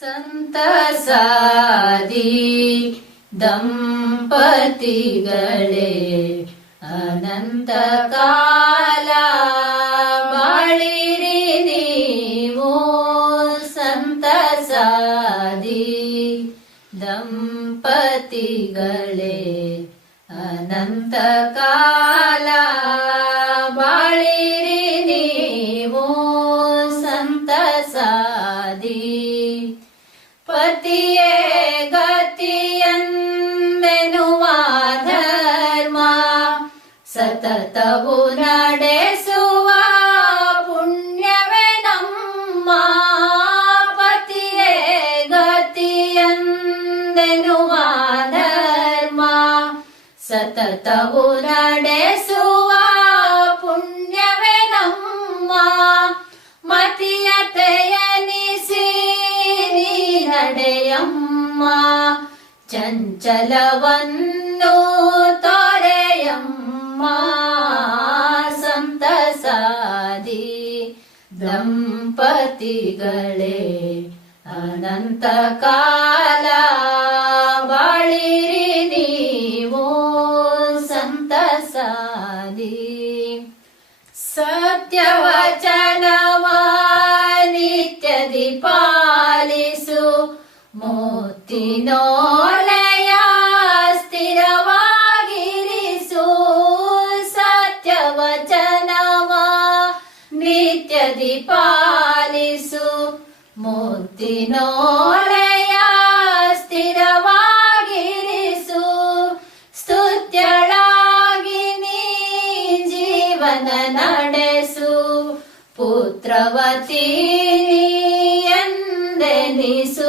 ಸಂತಸಾದಿ ದಂಪತಿಗಳೇ ಅನಂತ ಕಾಲ ಬಾಳಿರಿ ನೀವು ಸಂತಸಾದಿ ದಂಪತಿಗಳೇ ಅನಂತ ಕಾಲ ಬಾಳಿರಿ ನೀವು ಸಂತಸಾದಿ ಗತಿಯೇ ಗತಿಯನ್ನೆನುವ ಧರ್ಮ ಸತತವು ನಡೆಸುವ ಪುಣ್ಯವೇ ನಮ್ಮ ಪತಿಯೇ ಗತಿಯನ್ನೆನುವ ಧರ್ಮ ಸತತವು ನಡೆಸುವ ಚಂಚಲವನ್ನು ತೊರೆಯಮ್ಮ ಸಂತಸಾದಿ ದಂಪತಿಗಳೇ ಅನಂತ ಕಾಲ ಬಾಳಿರಿ ನೀವು ಸಂತಸಾದಿ ಸತ್ಯವಚನ ಶ್ರೀನೋಲಯ ಸ್ಥಿರವಾಗಿರಿಸು ಸತ್ಯವಚನವ ನಿತ್ಯದಿ ಪಾಲಿಸು ಮುತ್ತಿನೋಲಯ ಸ್ಥಿರವಾಗಿರಿಸು ಸ್ತುತ್ಯಳಾಗಿ ನೀ ಜೀವನ ನಡೆಸು ಪುತ್ರವತಿ ಎಂದೆನಿಸು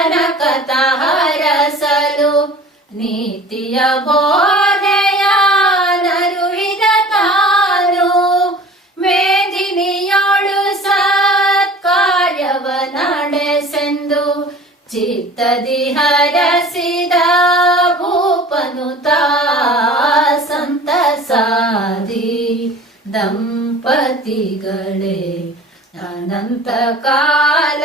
ಜನಕತ ನೀತಿಯ ಬೋಧೆಯ ನರುವಿದ ತಾನು ಮೇದಿನಿಯೋಳು ಸತ್ಕಾರ್ಯವ ನಡೆಸೆಂದು ಚಿತ್ತದಿ ಹರಸಿದ ಭೂಪನುತಾ ಸಂತಸಾದಿ ದಂಪತಿಗಳೇ ಅನಂತ ಕಾಲ